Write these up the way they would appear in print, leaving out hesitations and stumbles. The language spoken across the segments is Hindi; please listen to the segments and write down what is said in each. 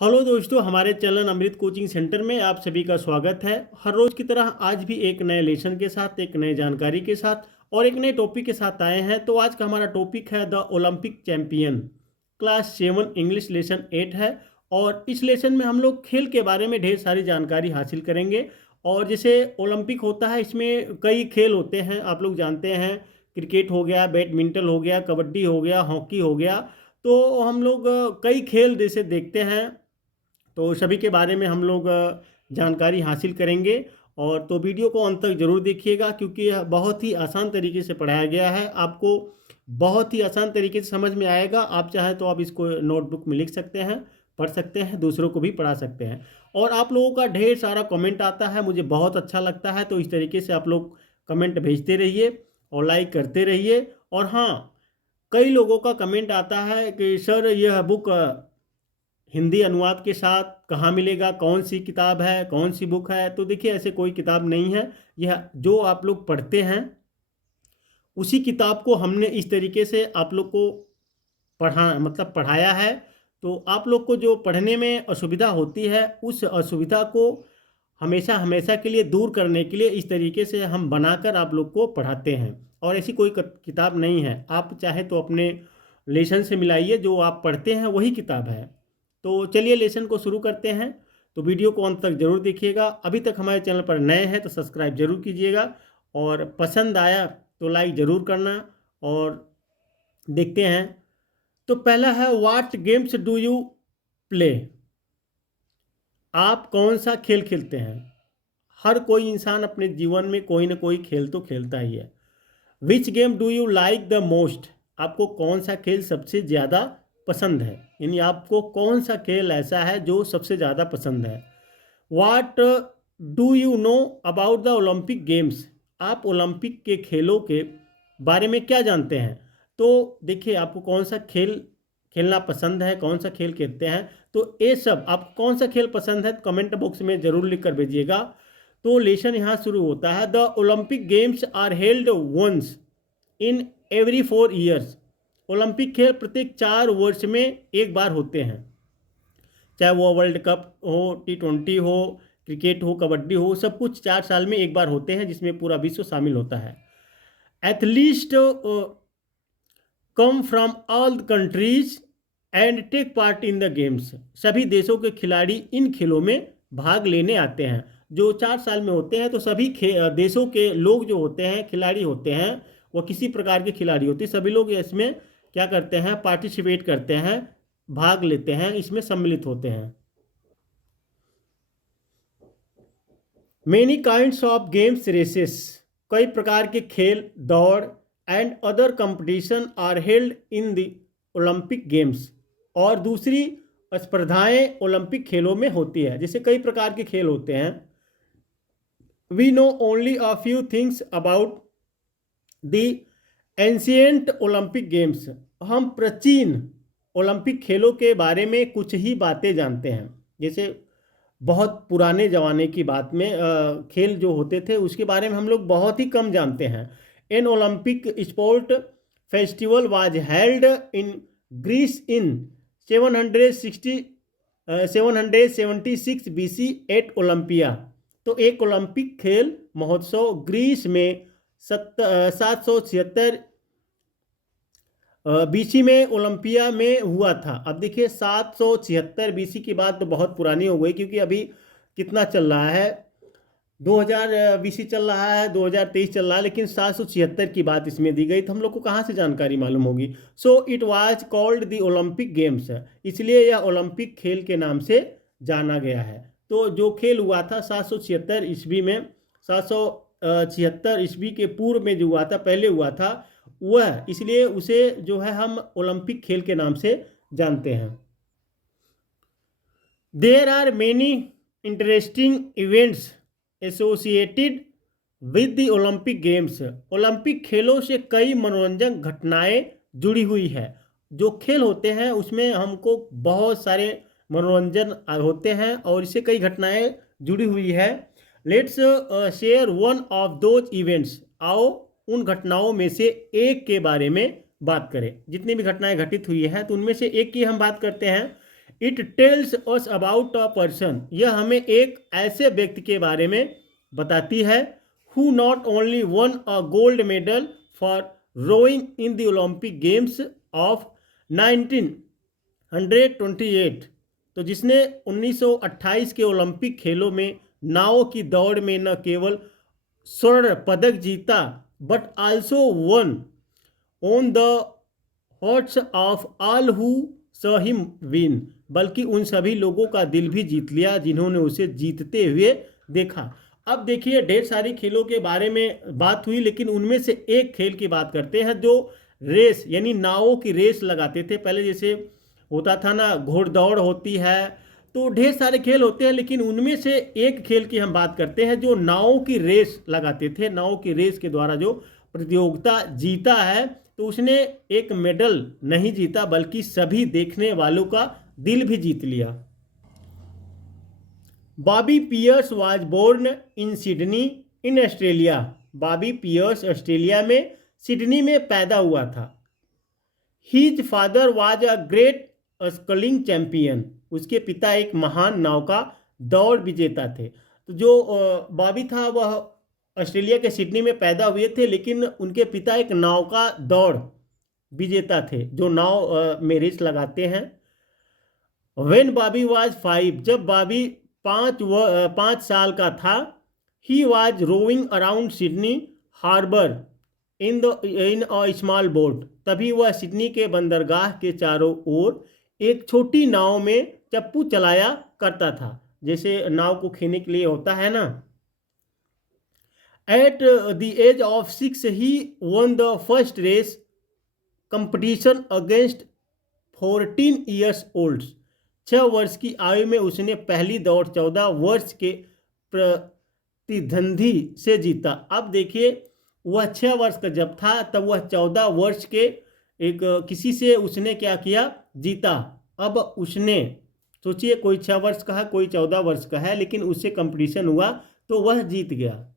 हेलो दोस्तों, हमारे चैनल अमृत कोचिंग सेंटर में आप सभी का स्वागत है। हर रोज़ की तरह आज भी एक नए लेसन के साथ, एक नई जानकारी के साथ और एक नए टॉपिक के साथ आए हैं। तो आज का हमारा टॉपिक है the Olympic champion. Class 7 English lesson 8 है और इस लेसन में हम लोग खेल के बारे में ढेर सारी जानकारी हासिल करेंगे। और जैसे ओलंपिक होता है, इसमें कई खेल होते हैं, आप लोग जानते हैं। क्रिकेट हो गया, बैडमिंटन हो गया, कबड्डी हो गया, हॉकी हो गया। तो हम लोग कई खेल जैसे देखते हैं, तो सभी के बारे में हम लोग जानकारी हासिल करेंगे। और तो वीडियो को अंत तक जरूर देखिएगा, क्योंकि यह बहुत ही आसान तरीके से पढ़ाया गया है। आपको बहुत ही आसान तरीके से समझ में आएगा। आप चाहें तो आप इसको नोटबुक में लिख सकते हैं, पढ़ सकते हैं, दूसरों को भी पढ़ा सकते हैं। और आप लोगों का ढेर सारा कमेंट आता है, मुझे बहुत अच्छा लगता है। तो इस तरीके से आप लोग कमेंट भेजते रहिए और लाइक करते रहिए। और हाँ, कई लोगों का कमेंट आता है कि सर यह बुक हिंदी अनुवाद के साथ कहाँ मिलेगा, कौन सी किताब है, कौन सी बुक है। तो देखिए, ऐसे कोई किताब नहीं है। यह जो आप लोग पढ़ते हैं उसी किताब को हमने इस तरीके से आप लोग को पढ़ाया है। तो आप लोग को जो पढ़ने में असुविधा होती है, उस असुविधा को हमेशा हमेशा के लिए दूर करने के लिए इस तरीके से हम बनाकर आप लोग को पढ़ाते हैं। और ऐसी कोई किताब नहीं है। आप चाहे तो अपने लेसन से मिलाइए, जो आप पढ़ते हैं वही किताब है। तो चलिए लेसन को शुरू करते हैं। तो वीडियो को अंत तक जरूर देखिएगा। अभी तक हमारे चैनल पर नए हैं तो सब्सक्राइब जरूर कीजिएगा, और पसंद आया तो लाइक ज़रूर करना। और देखते हैं। तो पहला है, what games do you play. आप कौन सा खेल खेलते हैं। हर कोई इंसान अपने जीवन में कोई ना कोई खेल तो खेलता ही है। Which game do you like the most. आपको कौन सा खेल सबसे ज़्यादा पसंद है, यानी आपको कौन सा खेल ऐसा है जो सबसे ज़्यादा पसंद है। What do you know about the Olympic games. आप ओलंपिक के खेलों के बारे में क्या जानते हैं। तो देखिए, आपको कौन सा खेल खेलना पसंद है, कौन सा खेल खेलते हैं। तो ये सब आपको कौन सा खेल पसंद है, तो कमेंट बॉक्स में ज़रूर लिख कर भेजिएगा। तो लेसन यहाँ शुरू होता है। The Olympic games are held once in every 4 years. Olympic खेल प्रत्येक 4 वर्ष में एक बार होते हैं। चाहे वो वर्ल्ड कप हो, T20 हो, क्रिकेट हो, कबड्डी हो, सब कुछ 4 साल में एक बार होते हैं, जिसमें पूरा विश्व शामिल होता है। Athletes come from all countries and take part in the games. सभी देशों के खिलाड़ी इन खेलों में भाग लेने आते हैं। जो 4 साल में होते हैं, तो सभी देशों के लोग जो होते हैं, खिलाड़ी होते हैं, वो किसी प्रकार के खिलाड़ी होते हैं, सभी लोग इसमें क्या करते हैं, पार्टिसिपेट करते हैं, भाग लेते हैं, इसमें सम्मिलित होते हैं। Many kinds of games races. कई प्रकार के खेल, दौड़ and other competition are held in the Olympic games. और दूसरी स्पर्धाएं ओलंपिक खेलों में होती है। जैसे कई प्रकार के खेल होते हैं। We know only a few things about the ancient Olympic games. हम प्राचीन ओलंपिक खेलों के बारे में कुछ ही बातें जानते हैं। जैसे बहुत पुराने ज़माने की बात में खेल जो होते थे, उसके बारे में हम लोग बहुत ही कम जानते हैं। An Olympic sport festival was held in Greece in 776 BC at Olympia. तो एक ओलंपिक खेल महोत्सव ग्रीस में 776 बीसी में ओलंपिया में हुआ था। अब देखिए, 776 बीसी की बात तो बहुत पुरानी हो गई, क्योंकि अभी कितना चल रहा है, 2000 बीसी चल रहा है, 2023 चल रहा है, लेकिन 776 की बात इसमें दी गई। तो हम लोग को कहाँ से जानकारी मालूम होगी। So it was called the Olympic games. इसलिए यह ओलंपिक खेल के नाम से जाना गया है। तो जो खेल हुआ था 776 ईस्वी में, 776 ईस्वी के पूर्व में जो हुआ था, पहले हुआ था, वह इसलिए उसे जो है हम ओलंपिक खेल के नाम से जानते हैं। There are many interesting events associated with the Olympic games. Olympic खेलों से कई मनोरंजक घटनाएं जुड़ी हुई है। जो खेल होते हैं उसमें हमको बहुत सारे मनोरंजन होते हैं, और इससे कई घटनाएं जुड़ी हुई है। Let's share one of those events. आओ उन घटनाओं में से एक के बारे में बात करें। जितनी भी घटनाएं घटित हुई हैं, तो उनमें से एक की हम बात करते हैं। It tells us about a person, यह हमें एक ऐसे व्यक्ति के बारे में बताती है who not only won a gold medal for rowing in the Olympic games of 1928, तो जिसने 1928 के ओलंपिक खेलों में नाव की दौड़ में न केवल स्वर्ण पदक जीता but also won on the hearts of all who saw him win, बल्कि उन सभी लोगों का दिल भी जीत लिया जिन्होंने उसे जीतते हुए देखा। अब देखिए ढेर सारी खेलों के बारे में बात हुई, लेकिन उनमें से एक खेल की बात करते हैं जो रेस यानी नावों की रेस लगाते थे पहले, जैसे होता था ना घोड़दौड़ होती है, तो ढेर सारे खेल होते हैं, लेकिन उनमें से एक खेल की हम बात करते हैं जो नावों की रेस लगाते थे। नाव की रेस के द्वारा जो प्रतियोगिता जीता है तो उसने एक मेडल नहीं जीता बल्कि सभी देखने वालों का दिल भी जीत लिया। Bobby Pearce was born in Sydney in Australia, Bobby Pearce Australia में सिडनी में पैदा हुआ था। His father was a great sculling champion, उसके पिता एक महान नौका दौड़ विजेता थे। तो जो बॉबी था वह ऑस्ट्रेलिया के सिडनी में पैदा हुए थे, लेकिन उनके पिता एक नौका दौड़ विजेता थे जो नाव में रेस लगाते हैं। वेन बॉबी वाज 5, जब बॉबी 5 साल का था, he was rowing around Sydney Harbour in a small boat, तभी वह सिडनी के बंदरगाह के चारों ओर एक छोटी नाव में चप्पू चलाया करता था, जैसे नाव को खेने के लिए होता है ना। At the age of 6 he won the first race competition against 14 years old, 6 वर्ष की आयु में उसने पहली दौड़ 14 वर्ष के प्रतिद्वंदी से जीता। अब देखिए वह 6 वर्ष का जब था तब वह 14 वर्ष के एक किसी से उसने क्या किया, जीता। अब उसने सोचिए कोई 6 वर्ष का है कोई 14 वर्ष का है, लेकिन उससे कंपटीशन हुआ तो वह जीत गया।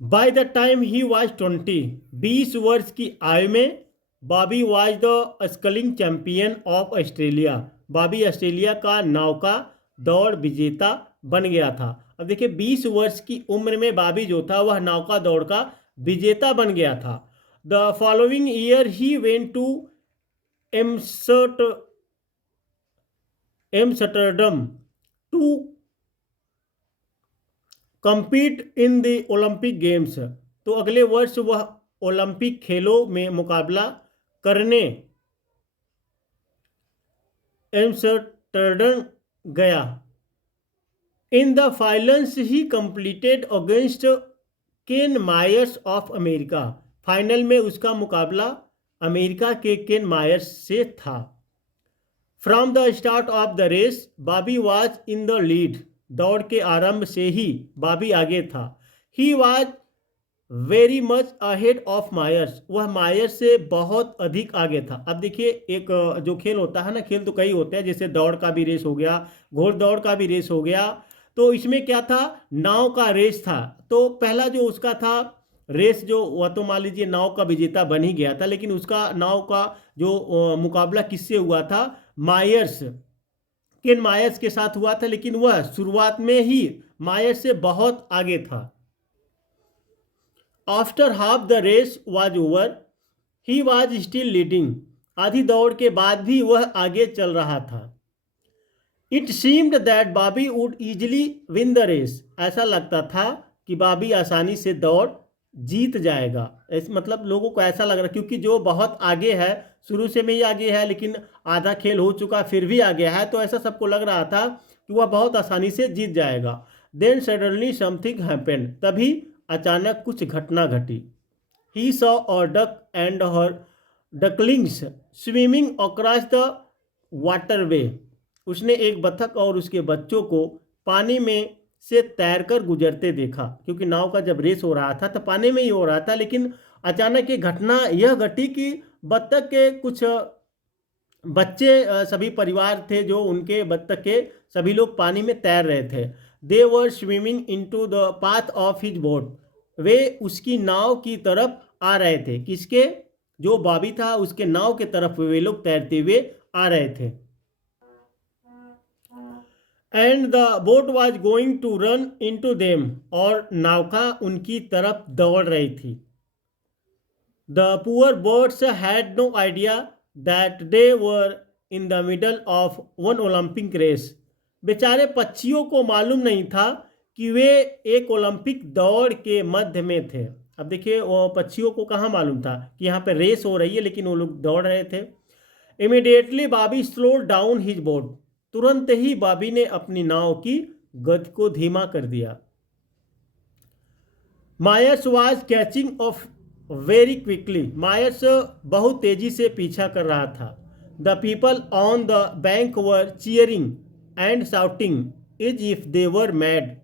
By the time he was 20, 20 वर्ष की आयु में Bobby was the sculling champion of Australia, Bobby Australia का नौका दौड़ विजेता बन गया था। अब देखिए 20 वर्ष की उम्र में बॉबी जो था वह नौका दौड़ का विजेता बन गया था। The following year he went to Amsterdam to compete in the Olympic games, तो अगले वर्ष वह ओलंपिक खेलों में मुकाबला करने एम्स्टर्डम गया। In the finals he completed against Ken Myers of America, final में उसका मुकाबला अमेरिका के केन मायर्स से था। From the start of the race Bobby was in the lead, दौड़ के आरंभ से ही बॉबी आगे था। He was very much ahead of Myers, वह मायर्स से बहुत अधिक आगे था। अब देखिए एक जो खेल होता है ना, खेल तो कई होते हैं, जैसे दौड़ का भी रेस हो गया, घोड़दौड़ का भी रेस हो गया, तो इसमें क्या था, नाव का रेस था। तो पहला जो उसका था रेस जो वह तो मान लीजिए नाव का विजेता बन ही गया था, लेकिन उसका नाव का जो मुकाबला किससे हुआ था, मायर्स केन मायर्स के साथ हुआ था, लेकिन वह शुरुआत में ही मायर्स से बहुत आगे था। After half the race was over he was still leading, आधी दौड़ के बाद भी वह आगे चल रहा था। It seemed that Bobby would easily win the race, ऐसा लगता था कि बॉबी आसानी से दौड़ जीत जाएगा। मतलब लोगों को ऐसा लग रहा, क्योंकि जो बहुत आगे है, शुरू से में ही आगे है, लेकिन आधा खेल हो चुका फिर भी आगे है, तो ऐसा सबको लग रहा था कि वह बहुत आसानी से जीत जाएगा। देन सडनली समथिंग हैपेंड, तभी अचानक कुछ घटना घटी। He saw a duck and her ducklings swimming across the waterway, उसने एक बतख और उसके बच्चों को पानी में से तैरकर गुजरते देखा, क्योंकि नाव का जब रेस हो रहा था तो पानी में ही हो रहा था, लेकिन अचानक एक घटना यह घटी कि बत्तख के कुछ बच्चे सभी परिवार थे जो उनके बत्तख के सभी लोग पानी में तैर रहे थे। They were swimming into the path of his boat, वे उसकी नाव की तरफ आ रहे थे। किसके, जो बॉबी था उसके नाव के तरफ वे लोग तैरते हुए आ रहे थे। And the boat was going to run into them, और नौका उनकी तरफ दौड़ रही थी। The poor birds had no idea that they were in the middle of one Olympic race. बेचारे पक्षियों को मालूम नहीं था कि वे एक ओलंपिक दौड़ के मध्य में थे। अब देखिए, वो पक्षियों को कहाँ मालूम था कि यहाँ पे रेस हो रही है, लेकिन वो लोग दौड़ रहे थे। Immediately Bobby slow down his boat. तुरंत ही बॉबी ने अपनी नाव की गति को धीमा कर दिया। Myers was catching off very quickly. Myers बहुत तेजी से पीछा कर रहा था। The people on the bank were cheering and shouting is if they were mad.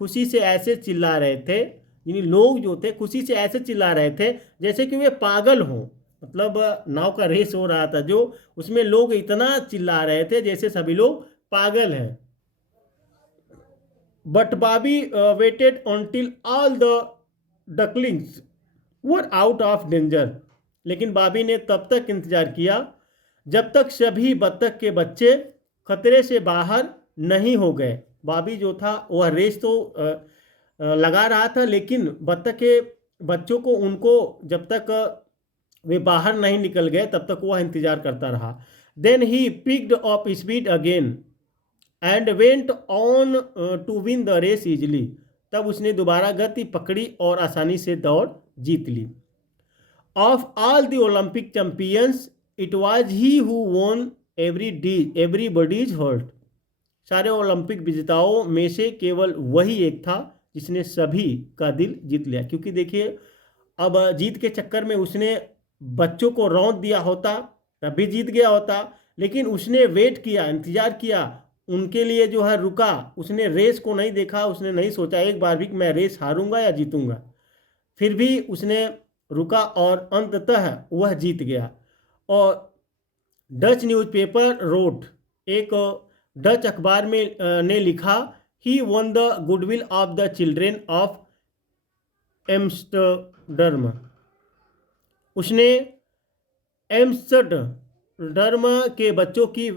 खुशी से ऐसे चिल्ला रहे थे, यानी लोग जो थे खुशी से ऐसे चिल्ला रहे थे जैसे कि वे पागल हों। मतलब नाव का रेस हो रहा था जो, उसमें लोग इतना चिल्ला रहे थे जैसे सभी लोग पागल हैं। But Bobby waited until all the ducklings were out of danger. लेकिन बॉबी ने तब तक इंतजार किया जब तक सभी बत्तख के बच्चे खतरे से बाहर नहीं हो गए। बॉबी जो था वह रेस तो लगा रहा था, लेकिन बत्तख के बच्चों को, उनको जब तक वे बाहर नहीं निकल गए तब तक वह इंतजार करता रहा। Then he picked up speed again and went on to win the race easily. तब उसने दोबारा गति पकड़ी और आसानी से दौड़ जीत ली। Of all the Olympic champions it was he who won everybody's heart. सारे ओलंपिक विजेताओं में से केवल वही एक था जिसने सभी का दिल जीत लिया। क्योंकि देखिए, अब जीत के चक्कर में उसने बच्चों को रौंद दिया होता तब भी जीत गया होता, लेकिन उसने वेट किया, इंतजार किया, उनके लिए जो है रुका। उसने रेस को नहीं देखा, उसने नहीं सोचा एक बार भी कि मैं रेस हारूंगा या जीतूंगा। फिर भी उसने रुका और अंततः वह जीत गया। और डच न्यूज़पेपर रोट, एक डच अखबार में ने लिखा, he won the goodwill of the children of Amsterdam. उसने एम्स्टर्डम के बच्चों की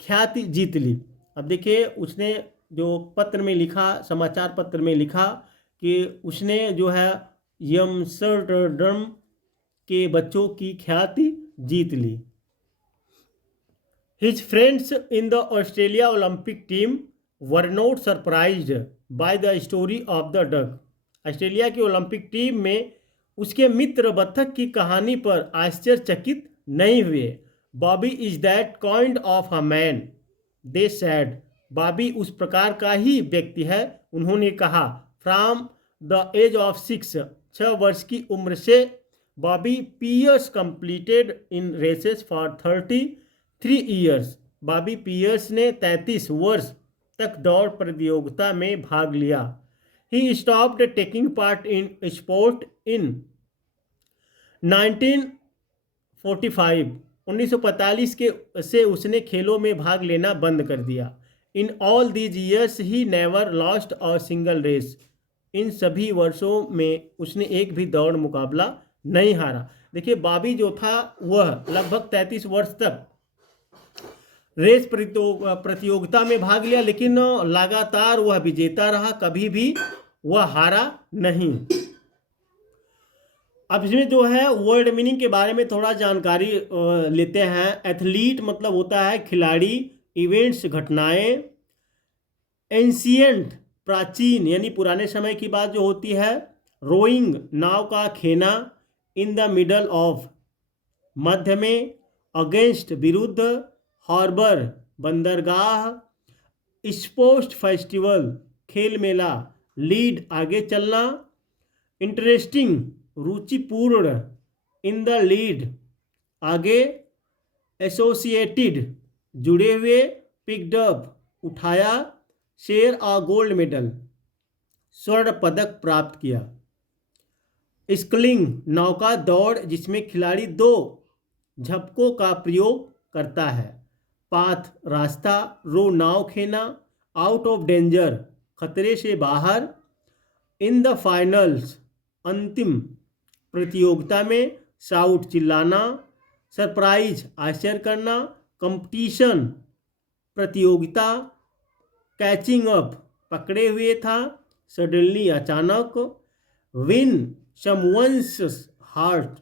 ख्याति जीत ली। अब देखिए, उसने जो पत्र में लिखा, समाचार पत्र में लिखा कि उसने जो है एम्स्टर्डम के बच्चों की ख्याति जीत ली। His friends in the Australia Olympic team were not surprised by the story of the duck. Australia की ओलंपिक टीम में उसके मित्र बत्तख की कहानी पर आश्चर्यचकित नहीं हुए। Bobby is that kind of a man, they sad. Bobby उस प्रकार का ही व्यक्ति है, उन्होंने कहा। फ्रॉम द एज ऑफ 6 वर्ष की उम्र से Bobby Pearce completed in races for 33 years. Bobby Pearce ने 33 वर्ष तक दौड़ प्रतियोगिता में भाग लिया। He stopped taking part in sport in 1945। 1945 के से उसने खेलों में भाग लेना बंद कर दिया। In all these years he never lost a single race. इन सभी वर्षों में उसने एक भी दौड़ मुकाबला नहीं हारा। देखिए, बॉबी जो था वह लगभग 33 वर्ष तक रेस प्रतियोगिता में भाग लिया, लेकिन लगातार वह विजेता रहा, कभी भी वह हारा नहीं। अब इसमें जो है वर्ड मीनिंग के बारे में थोड़ा जानकारी लेते हैं। एथलीट मतलब होता है खिलाड़ी, इवेंट्स घटनाएं, एंशियंट प्राचीन यानी पुराने समय की बात जो होती है, रोइंग नाव का खेना, इन द मिडल ऑफ मध्य में, अगेंस्ट विरुद्ध, हार्बर बंदरगाह, स्पोर्ट्स फेस्टिवल खेल मेला, लीड आगे चलना, इंटरेस्टिंग रुचिपूर्ण, इन द लीड आगे, एसोसिएटेड जुड़े हुए, पिक्ड अप उठाया, शेयर अ गोल्ड मेडल स्वर्ण पदक प्राप्त किया। स्कलिंग नौका दौड़ जिसमें खिलाड़ी 2 झपकों का प्रयोग करता है। पाथ रास्ता, रो नाव खेना, आउट ऑफ डेंजर खतरे से बाहर, इन द फाइनल्स अंतिम प्रतियोगिता में, शाउट चिल्लाना, सरप्राइज आश्चर्य करना, कंपटीशन प्रतियोगिता, कैचिंग अप पकड़े हुए था, सडनली अचानक, विन समवन्स हार्ट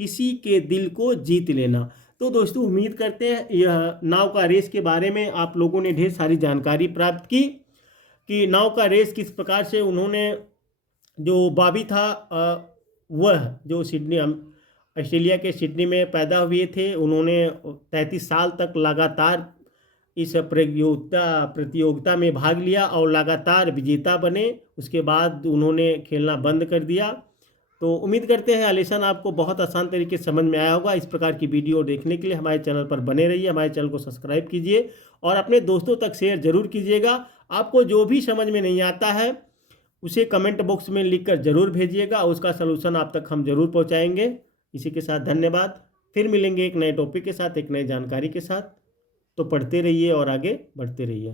किसी के दिल को जीत लेना। तो दोस्तों उम्मीद करते हैं यह नाव का रेस के बारे में आप लोगों ने ढेर सारी जानकारी प्राप्त की कि नाव का रेस किस प्रकार से उन्होंने, जो बॉबी था वह जो सिडनी ऑस्ट्रेलिया के सिडनी में पैदा हुए थे, उन्होंने 33 साल तक लगातार इस प्रतियोगिता में भाग लिया और लगातार विजेता बने। उसके बाद उन्होंने खेलना बंद कर दिया। तो उम्मीद करते हैं आलेशन आपको बहुत आसान तरीके से समझ में आया होगा। इस प्रकार की वीडियो देखने के लिए हमारे चैनल पर बने रहिए, हमारे चैनल को सब्सक्राइब कीजिए और अपने दोस्तों तक शेयर जरूर कीजिएगा। आपको जो भी समझ में नहीं आता है उसे कमेंट बॉक्स में लिखकर जरूर भेजिएगा, उसका सलूशन आप तक हम जरूर पहुंचाएंगे। इसी के साथ धन्यवाद। फिर मिलेंगे एक नए टॉपिक के साथ, एक नई जानकारी के साथ। तो पढ़ते रहिए और आगे बढ़ते रहिए।